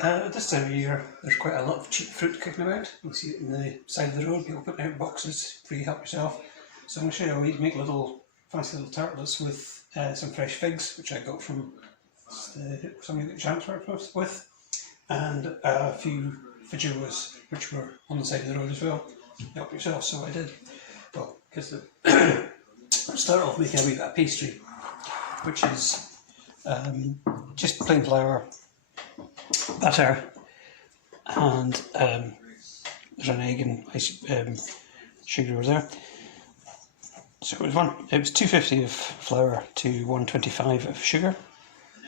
So this time of year there's quite a lot of cheap fruit kicking about. You can see it on the side of the road, people putting out boxes, free help yourself. So I'm going to show you how we make little fancy little tartlets with some fresh figs, which I got from somebody that Champs worked with, and a few feijoas, which were on the side of the road as well. Help yourself, so I did. Well, because I'll start off making a wee bit of pastry, which is just plain flour, butter, and there's an egg and sugar over there. So it was 250 of flour to 125 of sugar,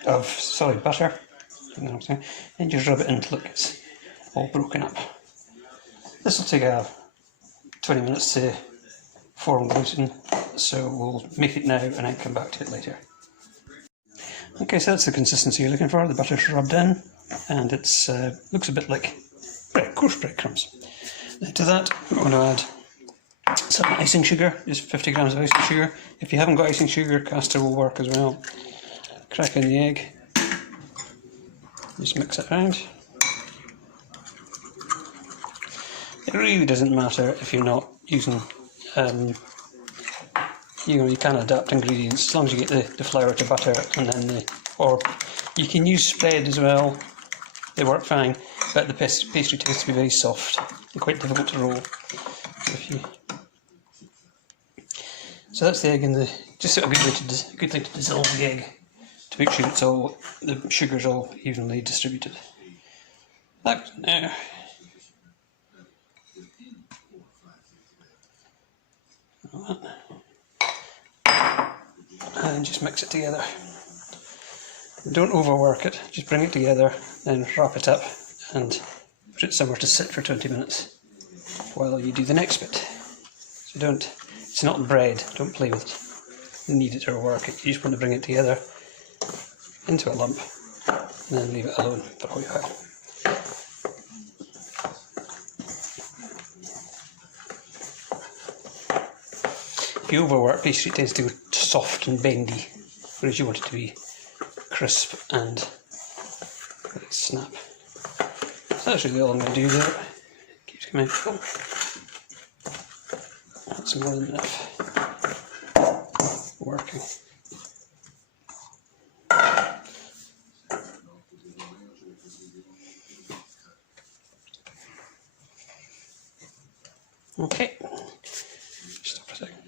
butter. You know what I'm saying? And just rub it in until it's all broken up. This will take 20 minutes to form gluten, so we'll make it now and then come back to it later. Okay, so that's the consistency you're looking for. The butter's rubbed in, and it's looks a bit like coarse breadcrumbs. Now to that, I'm going to add some icing sugar, just 50 grams of icing sugar. If you haven't got icing sugar, caster will work as well. Crack in the egg, just mix it around. It really doesn't matter if you're not using, you can adapt ingredients as long as you get the flour to butter, and then or you can use spread as well. They work fine, but the pastry tends to be very soft and quite difficult to roll. So that's the egg, and just a good thing to dissolve the egg to make sure the sugar's all evenly distributed. That goes in there. And just mix it together. Don't overwork it, just bring it together, then wrap it up and put it somewhere to sit for 20 minutes while you do the next bit. So it's not bread, don't play with it. You need it to work it, you just want to bring it together into a lump and then leave it alone for a while. If you overwork pastry, it tends to go soft and bendy, whereas you want it to be crisp and snap. So that's really all I'm going to do there. It keeps coming out. That's more than enough. Working. Okay. Stop a second.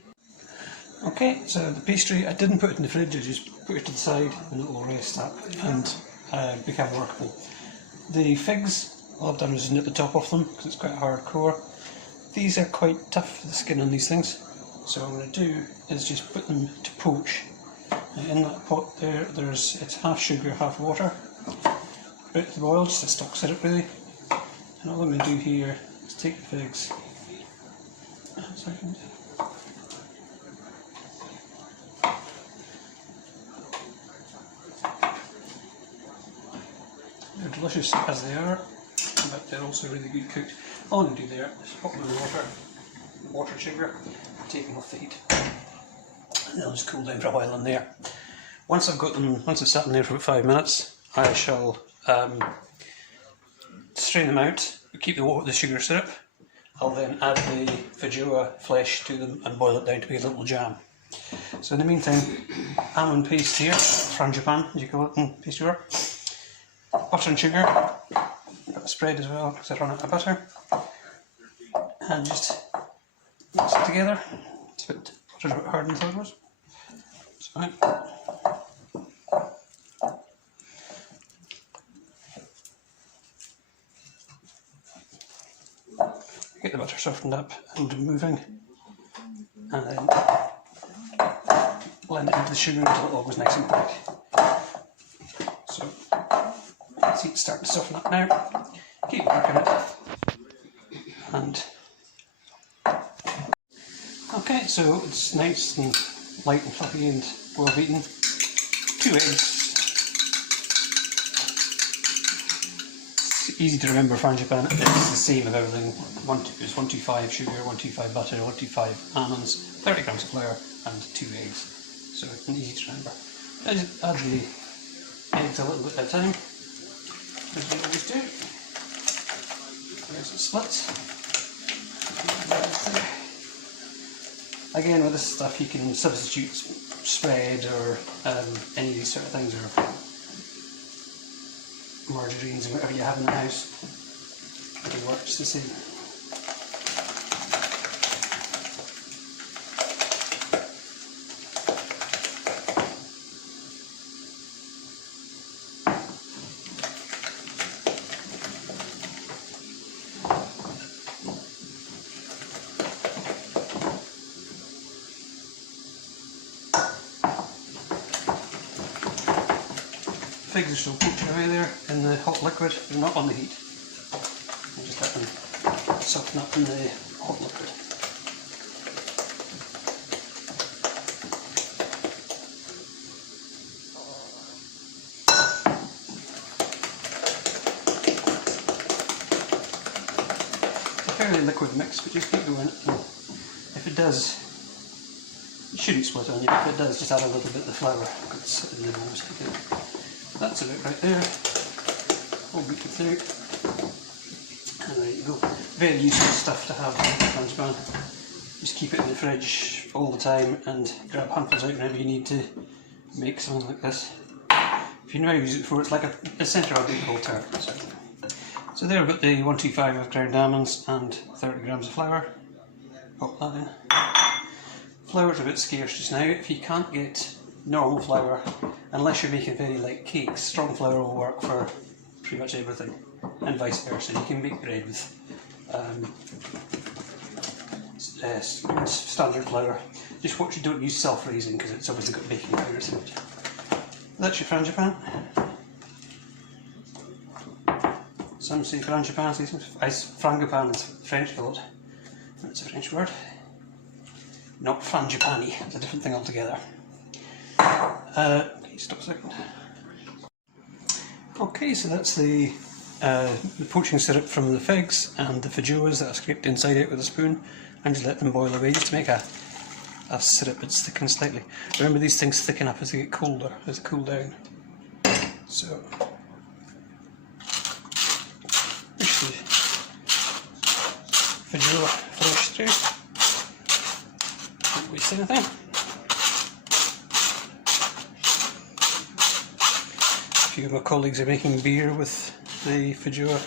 Okay, so the pastry, I didn't put it in the fridge, I just put it to the side and it will rest up and become workable. The figs, all I've done is nip the top off them because it's quite a hard core. These are quite tough, the skin on these things, so what I'm going to do is just put them to poach. In that pot there, it's half sugar, half water. Put it to the boil, just a stock syrup really. And all I'm going to do here is take the figs. A second. They're delicious as they are, but they're also really good cooked. All I'm going to do there is pop them in the water and sugar, take them off the heat, and they'll just cool down for a while in there. Once I've sat in there for about 5 minutes, I shall strain them out, keep the sugar syrup. I'll then add the feijoa flesh to them and boil it down to be a little jam. So in the meantime, almond paste here, frangipan as you call it in pastry work. Butter and sugar, got a spread as well because I run out of butter, and just mix it together. Butter's a bit harder than I thought it was. So, get the butter softened up and moving, and then blend it into the sugar until it all goes nice and thick. So, see it's starting to soften up now. Keep working it. And okay, so it's nice and light and fluffy and well beaten. 2 eggs. It's easy to remember frangipan. It's the same of everything. 125 sugar, 125 butter, 125 almonds, 30 grams of flour, and 2 eggs. So it's easy to remember. I just add the eggs a little bit at a time. as we always do. There's the splits. Again, with this stuff you can substitute spread or any of these sort of things, or margarines or whatever you have in the house. It'll work just the same. Figs are still poaching away there in the hot liquid, they're not on the heat. I just let them soften up in the hot liquid. It's a fairly liquid mix, but just keep going. And if it does, it shouldn't split on you, but if it does, just add a little bit of the flour. It's in the bowls. That's about right there, all beaten through, and there you go. Very useful stuff to have in the French pan. Just keep it in the fridge all the time and grab handfuls out whenever you need to make something like this. If you never used it before, it's like a centre of a big old tart. So there we've got the 125 of ground almonds and 30 grams of flour. Pop that in. Flour's a bit scarce just now. If you can't get normal flour, unless you're making very light cakes, strong flour will work for pretty much everything, and vice versa. You can make bread with standard flour. Just watch you don't use self-raising because it's obviously got baking powder in it. That's your frangipan. Some say frangipan, frangipan is French called. That's a French word. Not frangipani, it's a different thing altogether. Stop a second. Okay, so that's the poaching syrup from the figs and the feijoas that I scraped inside out with a spoon, and just let them boil away just to make a syrup that's thickened slightly. Remember, these things thicken up as they get colder, as they cool down. So, push the feijoa flush through. Don't waste anything. A few of my colleagues are making beer with the feijoa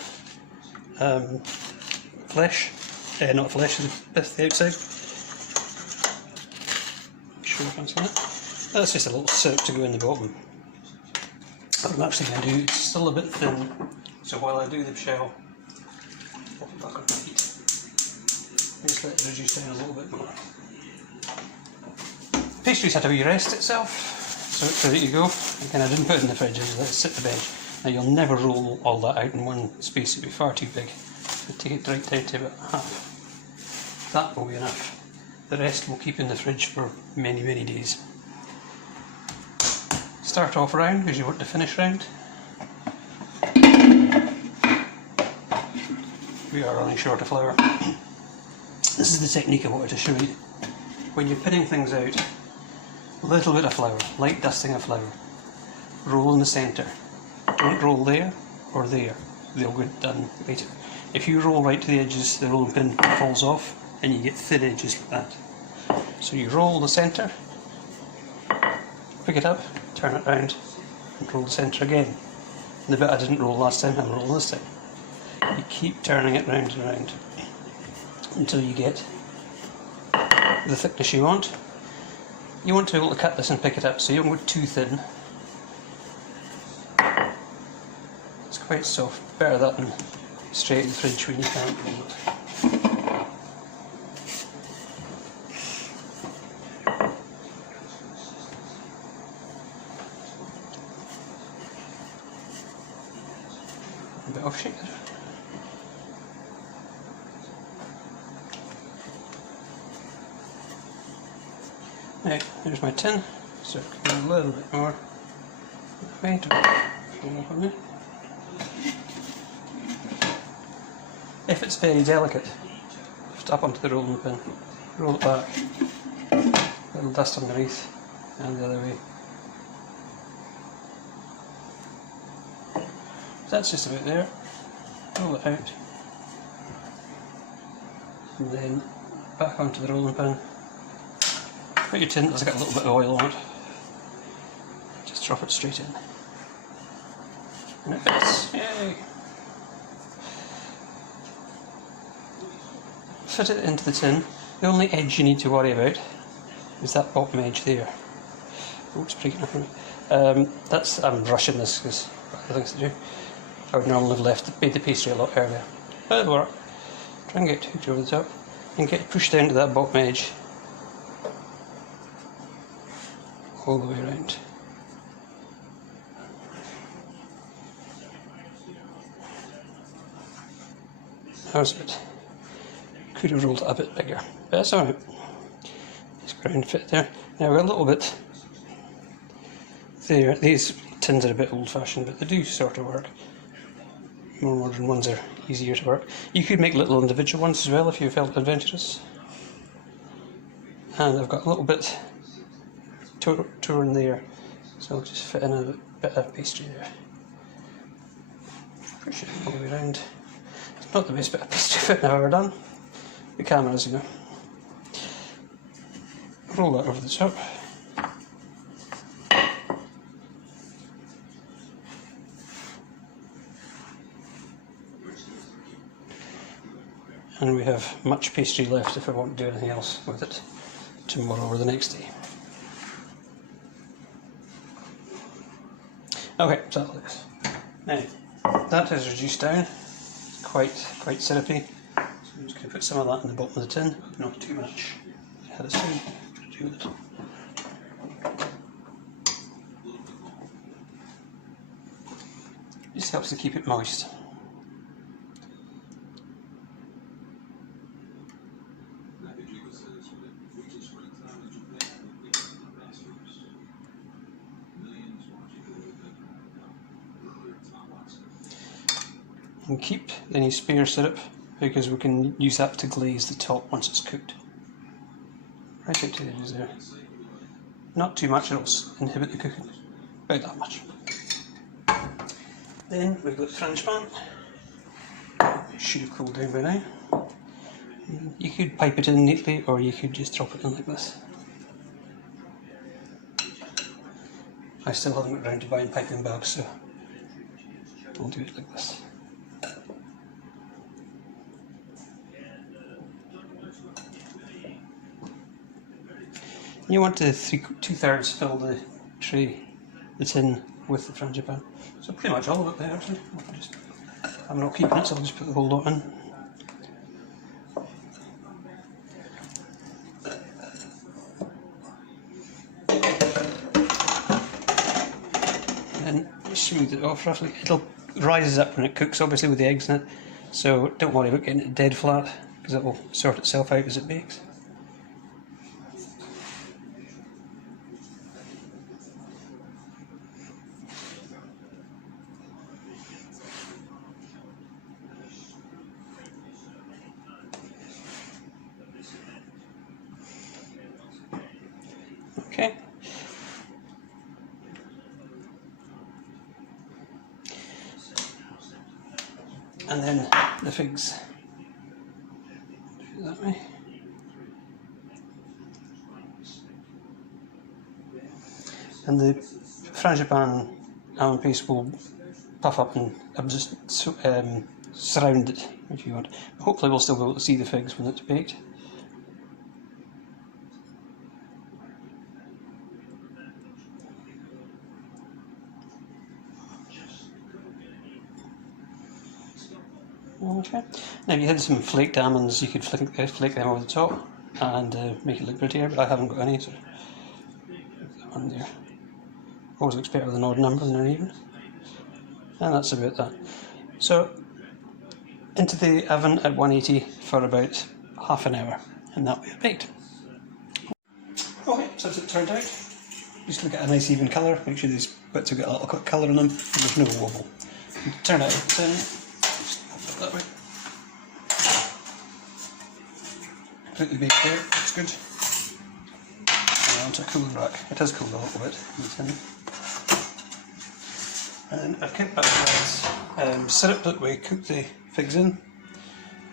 flesh, not flesh, the outside. Show you fancy that. That's just a little syrup to go in the bottom. What I'm actually going to do, it's still a bit thin, so while I do the shell, pop it back on the heat. Just let it reduce down a little bit more. Pastry's had a wee rest itself. So it's ready to go. Again, I didn't put it in the fridge, I just let it sit the bench. Now you'll never roll all that out in one space, it would be far too big. So take it right down to about half. That will be enough. The rest we'll keep in the fridge for many, many days. Start off round because you want to finish round. We are running short of flour. This is the technique I wanted to show you. When you're pinning things out, a little bit of flour, light dusting of flour. Roll in the centre. Don't roll there or there. They'll get done later. If you roll right to the edges, the rolling pin falls off and you get thin edges like that. So you roll the centre, pick it up, turn it round, and roll the centre again. And the bit I didn't roll last time, I'm rolling this time. You keep turning it round and round until you get the thickness you want. You want to be able to cut this and pick it up, so you don't go too thin. It's quite soft. Better that than straight in the fridge when you can't roll it. A bit off shaker. Right, here's my tin, so a little bit more. Wait, if it's very delicate, just up onto the rolling pin, roll it back, a little dust underneath, and the other way. that's just about there. Roll it out. And then back onto the rolling pin. Put your tin that's got a little bit of oil on it. Just drop it straight in. And it fits. Yay! Fit it into the tin. The only edge you need to worry about is that bottom edge there. Oh, it's breaking up on me. I'm rushing this because I've got other things to do. I would normally have made the pastry a lot earlier. But it'll work. Try and get it hooked over the top and get it pushed down to that bottom edge. All the way around. How's it? Could have rolled it a bit bigger, but that's alright. Just ground fit there. Now we're a little bit there. These tins are a bit old fashioned, but they do sort of work. More modern ones are easier to work. You could make little individual ones as well if you felt adventurous. And I've got a little bit torn there, so I'll just fit in a bit of pastry there. Push it all the way around. It's not the best bit of pastry fit I've ever done. The cameras, you know. Roll that over the top. And we have much pastry left if I want to do anything else with it tomorrow or the next day. Okay, so that looks. Now, that is reduced down, quite syrupy. So I'm just going to put some of that in the bottom of the tin, not too much. I had a spoon to do with it. Just helps to keep it moist. And keep any spare syrup because we can use that to glaze the top once it's cooked. Right out to the edges there. Not too much, it'll inhibit the cooking. About that much. Then we've got the French pan. It should have cooled down by now. You could pipe it in neatly or you could just drop it in like this. I still haven't got around to buying piping bags, so I'll do it like this. You want to 2/3 fill the tray, the tin, with the frangipane. So pretty much all of it there actually. I'm not keeping it, so I'll just put the whole lot in. And then smooth it off roughly. It'll rises up when it cooks, obviously with the eggs in it. So don't worry about getting it dead flat, because it will sort itself out as it bakes. Okay. And then the figs. Do it that way. And the frangipane almond paste will puff up and just surround it if you want. Hopefully we'll still be able to see the figs when it's baked. Okay. Now if you had some flaked almonds, you could flake them over the top and make it look prettier, but I haven't got any, so that one there. Always looks better with an odd number than an even. And that's about that. So into the oven at 180 for about half an hour, and that'll be baked. Okay, so that's it turned out. Just look at a nice even colour, make sure these bits have got a little colour in them, and there's no wobble. Turn out the tin. That way. Completely baked there, looks good. And onto a cooling rack. It has cooled a little bit in the tin. And I've kept back the eggs. syrup that we cook the figs in.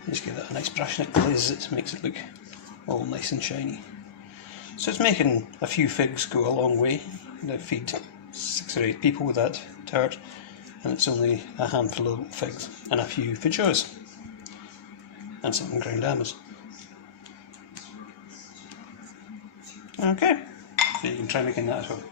Just give it a nice brush and it glazes it, makes it look all nice and shiny. So it's making a few figs go a long way. I feed 6 or 8 people with that tart, and it's only a handful of figs and a few feijoas and some ground almonds. Okay, so you can try making that as well.